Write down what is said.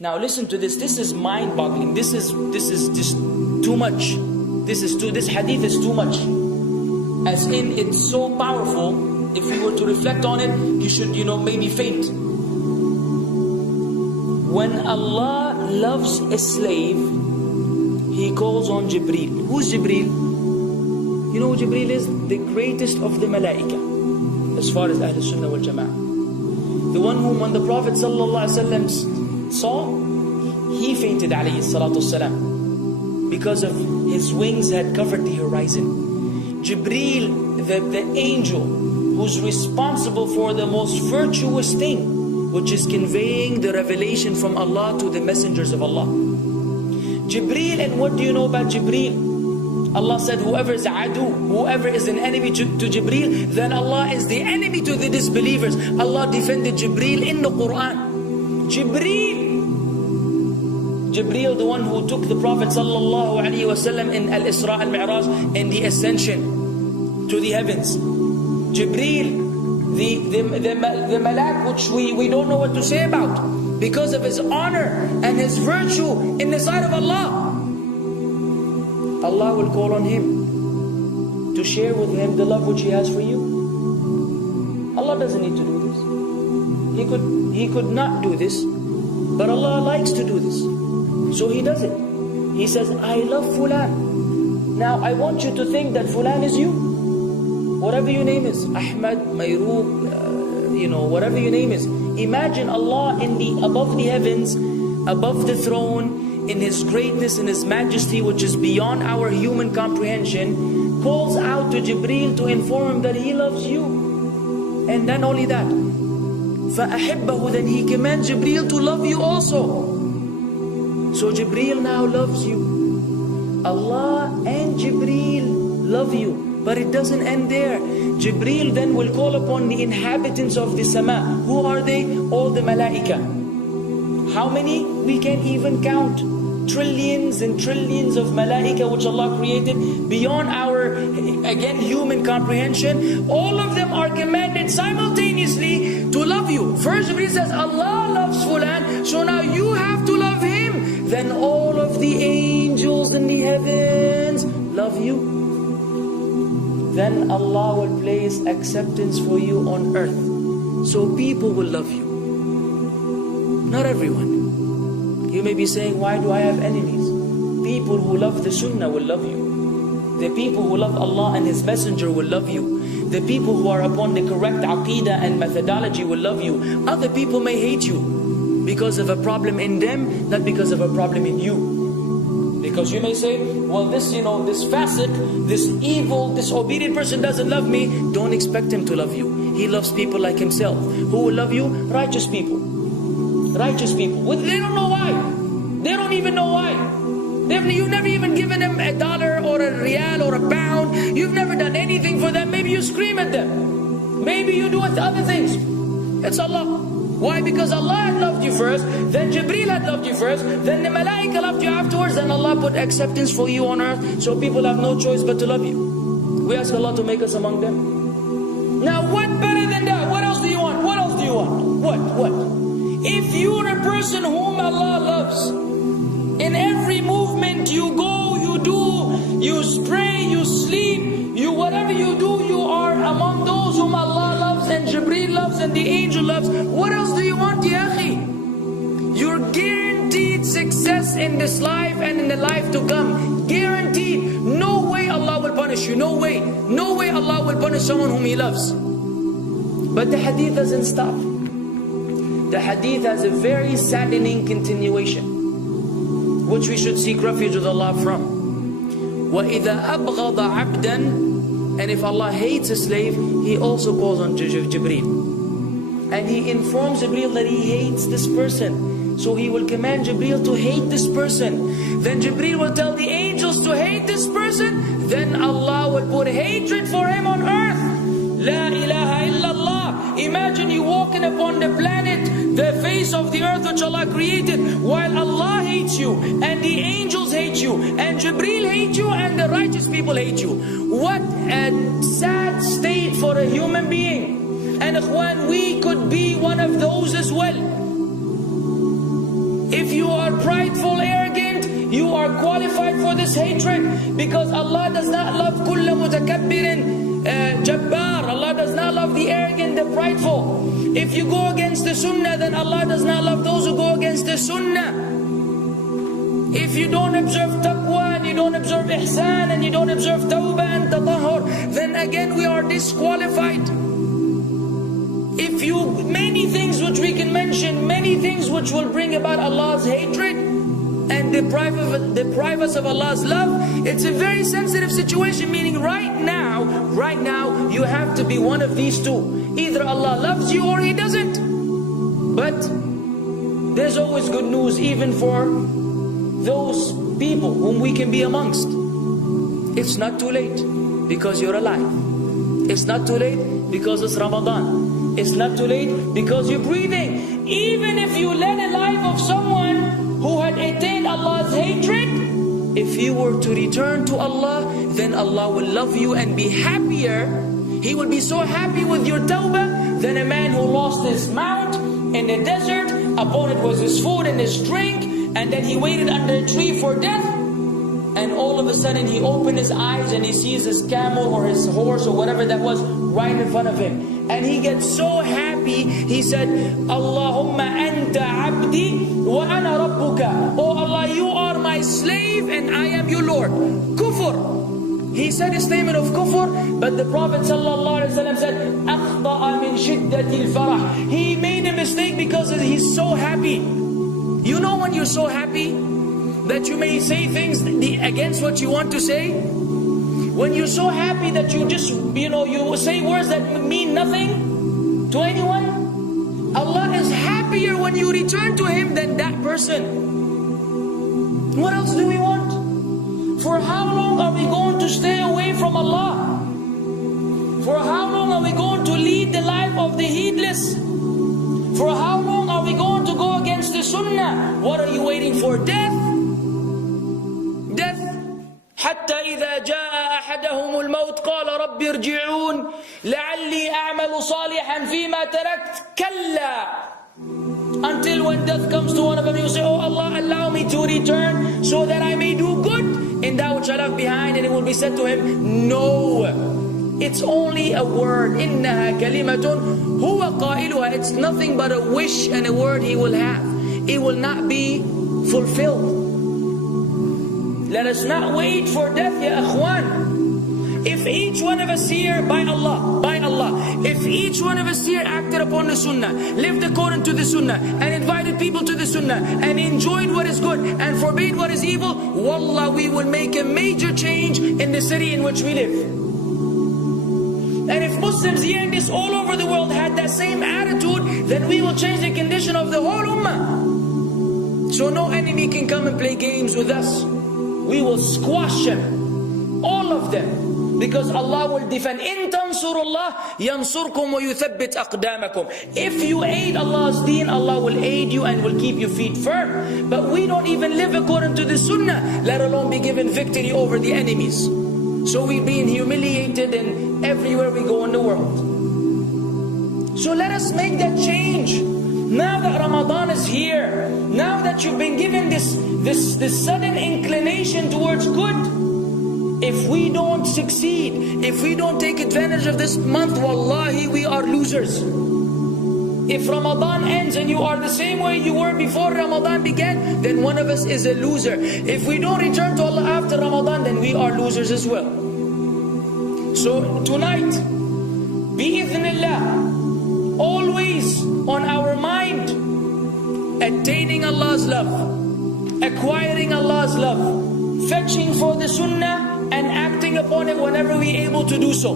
Now listen to this. This is mind-boggling. This is just too much. This hadith is too much. As in, it's so powerful. If you were to reflect on it, you should, maybe faint. When Allah loves a slave, He calls on Jibreel. Who's Jibreel? You know who Jibreel is? The greatest of the malaika, as far as Ahlul Sunnah wal Jama'ah. The one whom when the Prophet ﷺ saw, he fainted alayhi salatu wasalam, because of his wings had covered the horizon. Jibreel, the angel who's responsible for the most virtuous thing, which is conveying the revelation from Allah to the messengers of Allah. Jibreel, and what do you know about Jibreel? Allah said, whoever is adu, whoever is an enemy to Jibreel, then Allah is the enemy to the disbelievers. Allah defended Jibreel in the Quran. Jibreel, the one who took the Prophet ﷺ in Al-Isra al-Mi'raj, in the ascension to the heavens. Jibreel, the malak, which we don't know what to say about, because of his honor and his virtue in the sight of Allah. Allah will call on him to share with him the love which He has for you. Allah doesn't need to do this. He could not do this, but Allah likes to do this, so He does it. He says, I love Fulan. Now I want you to think that Fulan is you. Whatever your name is, Ahmad, Mayroub, whatever your name is. Imagine Allah above the heavens, above the throne, in His greatness and His majesty, which is beyond our human comprehension, calls out to Jibreel to inform him that He loves you. And then only that, فَأَحِبَّهُ, then He commands Jibreel to love you also. So Jibreel now loves you. Allah and Jibreel love you. But it doesn't end there. Jibreel then will call upon the inhabitants of the sama. Who are they? All the malaika. How many? We can't even count. Trillions and trillions of malaika which Allah created beyond our, again, human comprehension. All of them are commanded simultaneously to love you. First Jibreel says, Allah loves Fulan, so now you have to love him. Then all of the angels in the heavens love you. Then Allah will place acceptance for you on earth. So people will love you. Not everyone. You may be saying, why do I have enemies? People who love the Sunnah will love you. The people who love Allah and His Messenger will love you. The people who are upon the correct aqeedah and methodology will love you. Other people may hate you because of a problem in them, not because of a problem in you. Because you may say, well, this fasiq, this evil, disobedient person doesn't love me. Don't expect him to love you. He loves people like himself. Who will love you? Righteous people. Righteous people. They don't know why. They don't even know why. You've never even given them $1 or a riyal or a pound. You've never done anything for them. Maybe you scream at them. Maybe you do other things. It's Allah. Why? Because Allah had loved you first, then Jibreel had loved you first, then the malaika loved you afterwards, then Allah put acceptance for you on earth, so people have no choice but to love you. We ask Allah to make us among them. Now what better than that? What else do you want? What else do you want? What? If you're a person whom Allah loves, in every movement you go, you do, you spray, you sleep, whatever you do, you are among those whom Allah loves and Jibreel loves and the angel loves. What else do you want, ya akhi? You're guaranteed success in this life and in the life to come. Guaranteed. No way Allah will punish you. No way. No way Allah will punish someone whom He loves. But the hadith doesn't stop. The hadith has a very saddening continuation, which we should seek refuge with Allah from. وَإِذَا أَبْغَضَ عَبْدًا, and if Allah hates a slave, He also calls on Jibreel. And He informs Jibreel that He hates this person. So He will command Jibreel to hate this person. Then Jibreel will tell the angels to hate this person. Then Allah will put hatred for him on earth. La ilaha illallah. Imagine you walking upon the planet, the face of the earth which Allah created, while Allah hates you, and the angels hate you, and Jibreel hate you, and the righteous people hate you. What a sad state for a human being. And ikhwan, we could be one of those as well. If you are prideful, arrogant, you are qualified for this hatred, because Allah does not love kulla mutakabbirin jabbar. Allah does not love the arrogant, the prideful. If you go against the sunnah, then Allah does not love those who go against the sunnah. If you don't observe taqwa, and you don't observe ihsan, and you don't observe tawbah and tatahur, then again we are disqualified. If you, many things which we can mention, many things which will bring about Allah's hatred and deprive us of Allah's love. It's a very sensitive situation, meaning right now, you have to be one of these two. Either Allah loves you or He doesn't. But there's always good news even for those people whom we can be amongst. It's not too late because you're alive. It's not too late because it's Ramadan. It's not too late because you're breathing. Even if you led a life of someone who had attained Allah's hatred, if you were to return to Allah, then Allah will love you and be happier. He will be so happy with your tawbah than a man who lost his mount in the desert. Upon it was his food and his drink, and then he waited under a tree for death, and all of a sudden he opened his eyes and he sees his camel or his horse or whatever that was right in front of him, and he gets so happy. He said, Allahumma anta abdi wa ana rabbuka. Oh Allah, you are my slave and I am your Lord. Kufr. He said a statement of kufr, but the Prophet ﷺ said, أَخْطَأَ مِنْ شِدَّةِ الْفَرَحِ. He made a mistake because he's so happy. You know when you're so happy that you may say things against what you want to say? When you're so happy that you just, you say words that mean nothing to anyone? Allah is happier when you return to Him than that person. What else do we want? For how long are we going to stay away from Allah? For how long are we going to lead the life of the heedless? For how long are we going to go against the sunnah? What are you waiting for? Death? Death. حتى إذا جاء أحدهم الموت قال رب ارجعون لعلي أعمل صالحا فيما تركت كلا. Until when death comes to one of them, you say, oh Allah, allow me to return so that I may do good in that which I left behind. And it will be said to him, no, it's only a word. إِنَّهَا كَلِمَةٌ هُوَ قَائِلُهَا. It's nothing but a wish and a word he will have. It will not be fulfilled. Let us not wait for death, ya akhwan. If each one of us here, by Allah, if each one of us here acted upon the sunnah, lived according to the sunnah, and invited people to the sunnah, and enjoyed what is good, and forbade what is evil, wallah, we will make a major change in the city in which we live. And if Muslims here and this all over the world had that same attitude, then we will change the condition of the whole ummah. So no enemy can come and play games with us. We will squash them, all of them. Because Allah will defend. إِن تَنْصُرُ اللَّهِ يَنْصُرْكُمْ وَيُثَبِّتْ أَقْدَامَكُمْ. If you aid Allah's deen, Allah will aid you and will keep your feet firm. But we don't even live according to the sunnah, let alone be given victory over the enemies. So we're being humiliated in everywhere we go in the world. So let us make that change. Now that Ramadan is here, now that you've been given this sudden inclination towards good, if we don't succeed, if we don't take advantage of this month, wallahi, we are losers. If Ramadan ends and you are the same way you were before Ramadan began, then one of us is a loser. If we don't return to Allah after Ramadan, then we are losers as well. So tonight, bi'idhnillah, always on our mind, attaining Allah's love, acquiring Allah's love, fetching for the sunnah, and acting upon it whenever we're able to do so.